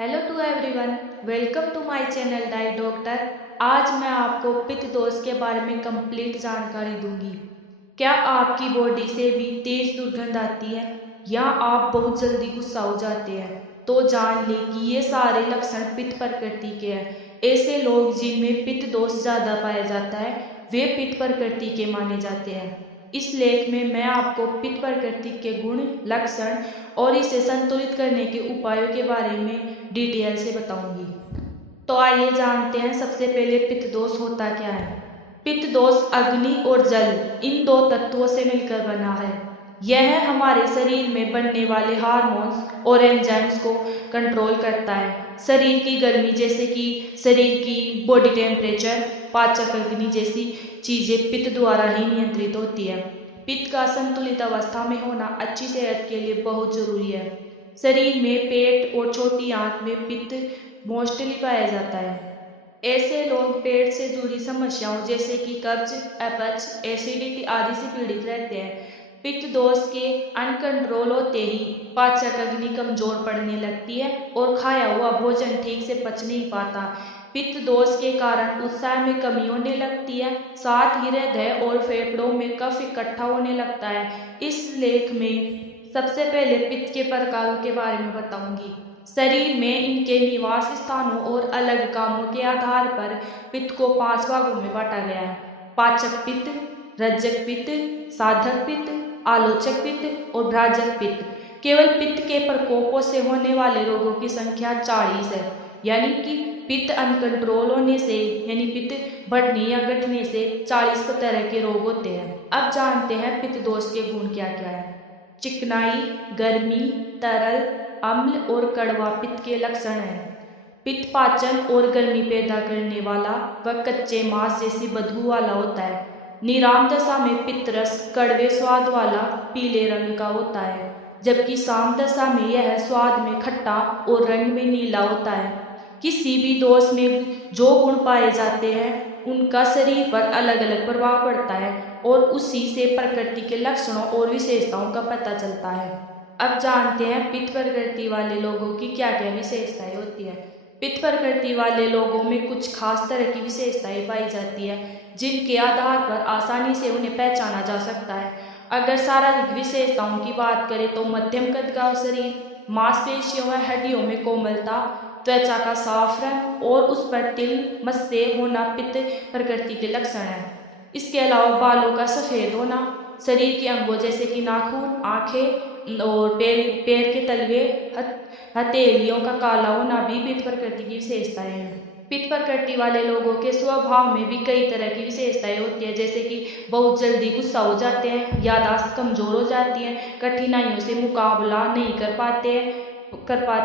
Hello to everyone, welcome to my channel diet doctor. आज मैं आपको पित्त दोष के बारे में कंप्लीट जानकारी दूंगी। क्या आपकी बॉडी से भी तेज दुर्गंध आती है या आप बहुत जल्दी गुस्सा हो जाते हैं? तो जान लें कि ये सारे लक्षण पित्त प्रकृति के हैं। ऐसे लोग जिनमें पित्त दोष ज़्यादा पाया जाता है वे पित्त प्रकृति के माने जाते हैं। इस लेख में मैं आपको पित्त प्रकृति के गुण, लक्षण और इसे संतुलित करने के उपायों के बारे में डिटेल से बताऊंगी। तो आइए जानते हैं सबसे पहले पित्त दोष होता क्या है। पित्त दोष अग्नि और जल इन दो तत्वों से मिलकर बना है। यह हमारे शरीर में बनने वाले हार्मोन्स और एंजाइम्स को कंट्रोल करता है। शरीर की गर्मी जैसे कि शरीर की बॉडी टेम्परेचर, पाचक अग्नि जैसी चीजें पित्त द्वारा ही नियंत्रित होती है। पित्त का संतुलित अवस्था में होना अच्छी सेहत के लिए बहुत जरूरी है। शरीर में पेट और छोटी आंत में पित्त मोस्टली पाया जाता है। ऐसे लोग पेट से जुड़ी समस्याओं जैसे कि कब्ज, अपच, एसिडिटी आदि से पीड़ित रहते हैं। पित्त दोष के अनकंट्रोल होते ही पाचक अग्नि कमजोर पड़ने लगती है और खाया हुआ भोजन ठीक से पच नहीं पाता। पित्त दोष के कारण उत्साह में कमी होने लगती है, साथ ही हृदय और फेफड़ों में कफ इकट्ठा होने लगता है। इस लेख में सबसे पहले पित्त के प्रकारों के बारे में बताऊंगी। शरीर में इनके निवास स्थानों और अलग कामों के आधार पर पित्त को 5 भागों में बांटा गया है। पाचक पित्त, रज्जक पित्त, साधक पित्त, आलोचक पित्त और भ्राजक पित्त। केवल पित्त के प्रकोपों से होने वाले रोगों की संख्या 40 है, यानी कि पित्त अनकंट्रोल होने से यानी पित्त बढ़ने या घटने से 40 तरह के रोग होते हैं। अब जानते हैं पित्त दोष के गुण क्या क्या है। चिकनाई, गर्मी, तरल, अम्ल और कड़वा पित्त के लक्षण हैं। पित्त पाचन और गर्मी पैदा करने वाला व कच्चे मांस जैसी बदबू वाला होता है। निराम दशा में पित्त रस कड़वे स्वाद वाला पीले रंग का होता है, जबकि साम दशा में यह स्वाद में खट्टा और रंग में नीला होता है। किसी भी दोष में जो गुण पाए जाते हैं उनका शरीर पर अलग अलग प्रभाव पड़ता है और उसी से प्रकृति के लक्षणों और विशेषताओं का पता चलता है। अब जानते हैं पित्त प्रकृति वाले लोगों की क्या क्या विशेषताएं होती है। पित्त प्रकृति वाले लोगों में कुछ खास तरह की विशेषताएं पाई जाती है जिनके आधार पर आसानी से उन्हें पहचाना जा सकता है। अगर शारीरिक विशेषताओं की बात करें तो मध्यम कद का शरीर, मांसपेशियों व हड्डियों में कोमलता, त्वचा का साफ रंग और उस पर तिल मस्से होना पित्त प्रकृति के लक्षण हैं। इसके अलावा बालों का सफेद होना, शरीर के अंगों जैसे कि नाखून, आंखें और पैर के तलवे, हथेलियों का काला होना भी पित्त प्रकृति की विशेषताएं हैं। पित्त प्रकृति वाले लोगों के स्वभाव में भी कई तरह की विशेषताएं होती है, जैसे कि बहुत जल्दी गुस्सा हो जाते हैं, याददाश्त कमजोर हो जाती है, कठिनाइयों से मुकाबला नहीं कर पाते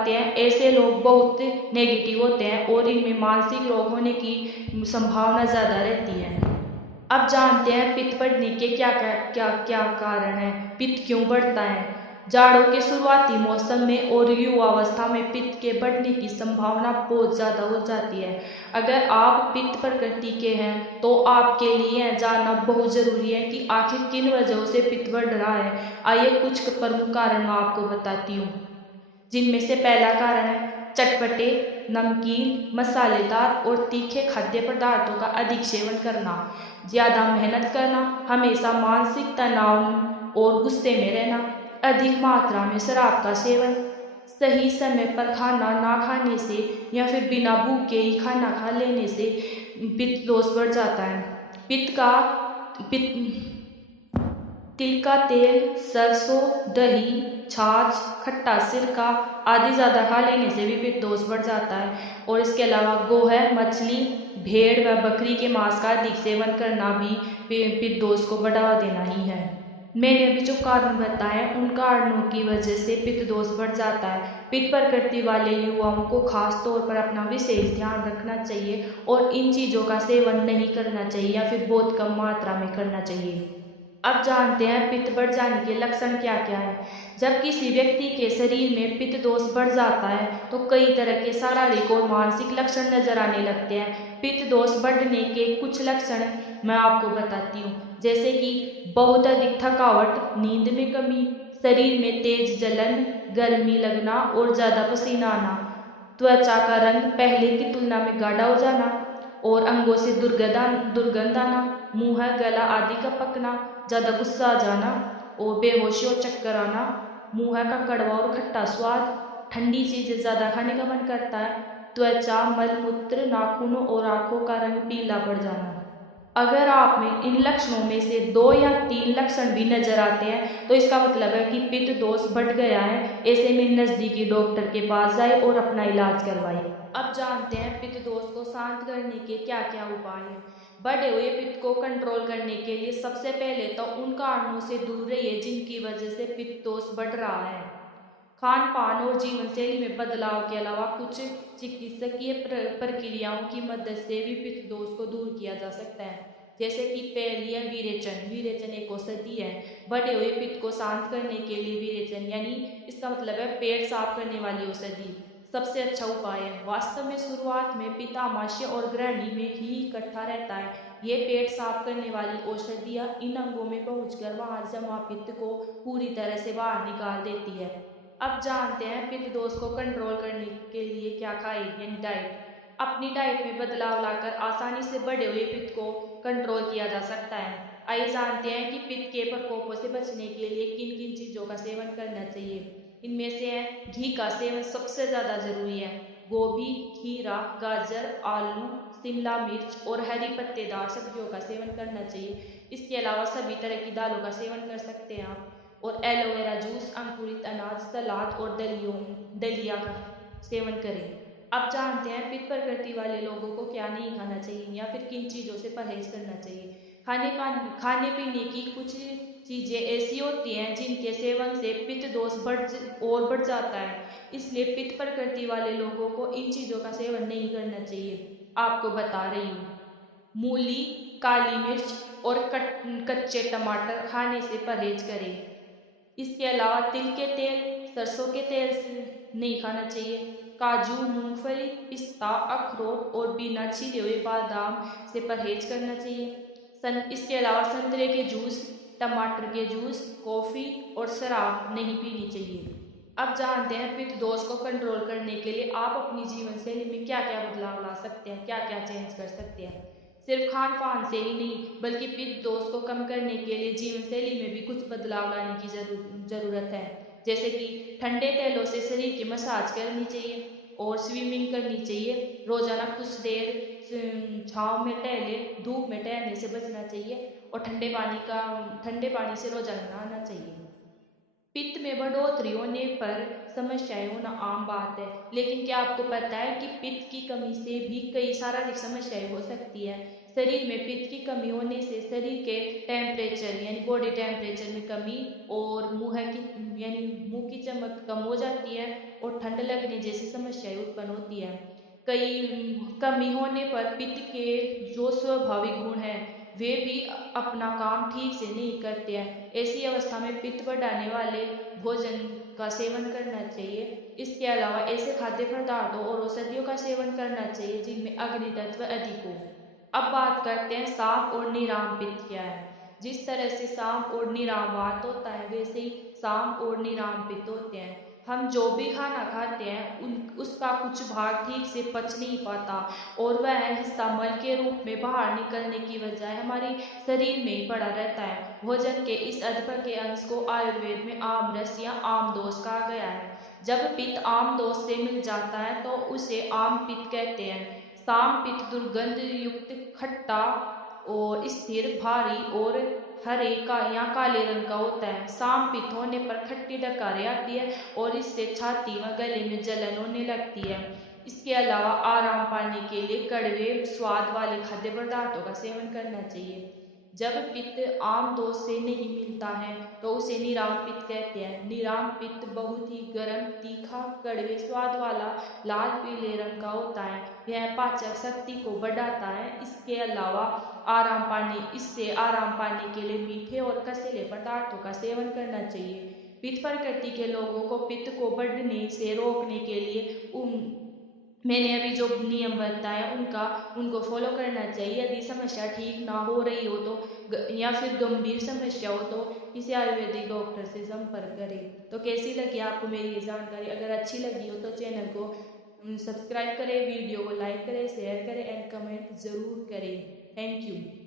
हैं। ऐसे लोग बहुत नेगेटिव होते हैं और इनमें मानसिक रोग होने की संभावना ज़्यादा रहती है। अब जानते हैं पित्त बढ़ने के क्या कारण है। पित्त क्यों बढ़ता है? जाड़ों के शुरुआती मौसम में और युवावस्था में पित्त के बढ़ने की संभावना बहुत ज़्यादा हो जाती है। अगर आप पित्त प्रकृति के हैं तो आपके लिए यह जानना बहुत ज़रूरी है कि आखिर किन वजहों से पित्त बढ़ रहा है। आइए कुछ प्रमुख कारण मैं आपको बताती हूँ, जिनमें से पहला कारण है चटपटे, नमकीन, मसालेदार और तीखे खाद्य पदार्थों का अधिक सेवन करना, ज़्यादा मेहनत करना, हमेशा मानसिक तनाव और गुस्से में रहना, अधिक मात्रा में शराब का सेवन, सही समय पर खाना ना खाने से या फिर बिना भूखे ही खाना खा लेने से पित्त दोष बढ़ जाता है। पित्त तिल का तेल, सरसों, दही, छाछ, खट्टा सिरका आदि ज़्यादा खा लेने से भी पित्त दोष बढ़ जाता है। और इसके अलावा गोहर, मछली, भेड़ व बकरी के मांस का अधिक सेवन करना भी पित्त दोष को बढ़ावा देना ही है। मैंने अभी जो कारण बताए उन कारणों की वजह से पित्त दोष बढ़ जाता है। पित्त प्रकृति वाले युवाओं को खास तौर पर अपना विशेष ध्यान रखना चाहिए और इन चीज़ों का सेवन नहीं करना चाहिए या फिर बहुत कम मात्रा में करना चाहिए। अब जानते हैं पित्त बढ़ जाने के लक्षण क्या क्या है। जब किसी व्यक्ति के शरीर में पित्त दोष बढ़ जाता है तो कई तरह के शारीरिक और मानसिक लक्षण नजर आने लगते हैं। पित्त दोष बढ़ने के कुछ लक्षण मैं आपको बताती हूँ, जैसे कि बहुत अधिक थकावट, नींद में कमी, शरीर में तेज जलन, गर्मी लगना और ज़्यादा पसीना आना, त्वचा का रंग पहले की तुलना में गाढ़ा हो जाना और अंगों से दुर्गंध आना, मुंह गला आदि का पकना, ज़्यादा गुस्सा आ जाना और बेहोशी और चक्कर आना, मुंह का कड़वा और खट्टा स्वाद, ठंडी चीज़ें ज़्यादा खाने का मन करता है, त्वचा, मलमूत्र, नाखूनों और आंखों का रंग पीला पड़ जाना। अगर आप में इन लक्षणों में से 2 या 3 लक्षण भी नजर आते हैं तो इसका मतलब है कि पित्त दोष बढ़ गया है। ऐसे में नजदीकी डॉक्टर के पास जाए और अपना इलाज करवाए। अब जानते हैं पित्त दोष को शांत करने के क्या क्या उपाय हैं। बढ़े हुए पित्त को कंट्रोल करने के लिए सबसे पहले तो उन कारणों से दूर रहिए जिनकी वजह से पित्त दोष बढ़ रहा है। खान पान और जीवन शैली में बदलाव के अलावा कुछ चिकित्सकीय प्रक्रियाओं की मदद से भी पित्त दोष को दूर किया जा सकता है। जैसे कि पहली है विरेचन। विरेचन एक औषधि है बढ़े हुए पित्त को शांत करने के लिए। विरेचन यानी इसका मतलब है पेट साफ करने वाली औषधि सबसे अच्छा उपाय है। वास्तव में शुरुआत में पित्त आमाशय और ग्रहणी में ही इकट्ठा रहता है। ये पेट साफ करने वाली औषधियाँ इन अंगों में पहुंचकर वहां जमा पित्त को पूरी तरह से बाहर निकाल देती है। अब जानते हैं पित्त दोष को कंट्रोल करने के लिए क्या खाएं, यानी डाइट। अपनी डाइट में बदलाव लाकर आसानी से बढ़े हुए पित्त को कंट्रोल किया जा सकता है। आइए जानते हैं कि पित्त के प्रकोपों से बचने के लिए किन किन चीज़ों का सेवन करना चाहिए। इनमें से है घी का सेवन सबसे ज़्यादा जरूरी है। गोभी, खीरा, गाजर, आलू, शिमला मिर्च और हरी पत्तेदार सब्जियों का सेवन करना चाहिए। इसके अलावा सभी तरह की दालों का सेवन कर सकते हैं आप। और एलोवेरा जूस, अंकुरित अनाज, सलाद और दलिया का सेवन करें। अब जानते हैं पित्त प्रकृति वाले लोगों को क्या नहीं खाना चाहिए या फिर किन चीज़ों से परहेज करना चाहिए। खाने पीने की कुछ चीज़ें ऐसी होती हैं जिनके सेवन से पित्त दोष बढ़ जाता है। इसलिए पित्त प्रकृति वाले लोगों को इन चीज़ों का सेवन नहीं करना चाहिए। आपको बता रही हूँ, मूली, काली मिर्च और कच्चे टमाटर खाने से परहेज करें। इसके अलावा तिल के तेल, सरसों के तेल से नहीं खाना चाहिए। काजू, मूंगफली, पिस्ता, अखरोट और बिना छिले हुए बादाम से परहेज करना चाहिए। इसके अलावा संतरे के जूस, टमाटर के जूस, कॉफ़ी और शराब नहीं पीनी चाहिए। अब जानते हैं पित्त दोष को कंट्रोल करने के लिए आप अपनी जीवन शैली में क्या क्या बदलाव ला सकते हैं, क्या क्या चेंज कर सकते हैं। सिर्फ खान पान से ही नहीं बल्कि पित्त दोष को कम करने के लिए जीवन शैली में भी कुछ बदलाव लाने की जरूरत है। जैसे कि ठंडे तेलों से शरीर की मसाज करनी चाहिए और स्विमिंग करनी चाहिए। रोजाना कुछ देर छाँव में टहले, धूप में टहलने से बचना चाहिए और ठंडे पानी से रोजाना नहाना चाहिए। पित्त में बढ़ोतरी होने पर समस्याएं होना आम बात है, लेकिन क्या आपको पता है कि पित्त की कमी से भी कई शारीरिक समस्याएं हो सकती है। शरीर में पित्त की कमी होने से शरीर के टेम्परेचर यानी बॉडी टेम्परेचर में कमी और मुंह की चमक कम हो जाती है और ठंड लगने जैसी समस्याएं उत्पन्न होती है। कमी होने पर पित्त के जो स्वाभाविक गुण हैं वे भी अपना काम ठीक से नहीं करते हैं। ऐसी अवस्था में पित्त बढ़ाने वाले भोजन का सेवन करना चाहिए। इसके अलावा ऐसे खाद्य पदार्थों और औषधियों का सेवन करना चाहिए जिनमें अग्नि तत्व अधिक हो। अब बात करते हैं सांप और नीराम पित्त क्या है। जिस तरह से सांप और नीराम वात होता है वैसे ही सांप और नीराम पित्त होते हैं। हम जो भी खाना खाते हैं उसका कुछ भाग ठीक से पच नहीं पाता और वह हिस्सा मल के रूप में बाहर निकलने की बजाय हमारे शरीर में ही पड़ा रहता है। भोजन के इस अधपर के अंश को आयुर्वेद में आमरस या आमदोष कहा गया है। जब पित्त आमदोष से मिल जाता है तो उसे आम पित्त कहते हैं। साम पित्त दुर्गंध युक्त, खट्टा और स्थिर, भारी और हरे का या काले रंग का होता है। साम पित्त होने पर खट्टी डकारें आती है और इससे छाती व गले में जलन होने लगती है। इसके अलावा आराम पाने के लिए कड़वे स्वाद वाले खाद्य पदार्थों का सेवन करना चाहिए। जब पित्त आम दोष से नहीं मिलता है तो उसे निराम पित्त कहते हैं। निराम पित्त बहुत ही गर्म, तीखा, कड़वे स्वाद वाला लाल पीले रंग का होता है। यह पाचक शक्ति को बढ़ाता है। इसके अलावा इससे आराम पाने के लिए मीठे और कसीले पदार्थों का सेवन करना चाहिए। पित्त प्रकृति के लोगों को पित्त को बढ़ने से रोकने के लिए मैंने अभी जो नियम बताया उनको फॉलो करना चाहिए। यदि समस्या ठीक ना हो रही हो तो या फिर गंभीर समस्या हो तो किसी आयुर्वेदिक डॉक्टर से संपर्क करें। तो कैसी लगी आपको मेरी ये जानकारी? अगर अच्छी लगी हो तो चैनल को सब्सक्राइब करें, वीडियो को लाइक करें, शेयर करें एंड कमेंट ज़रूर करें। Thank you.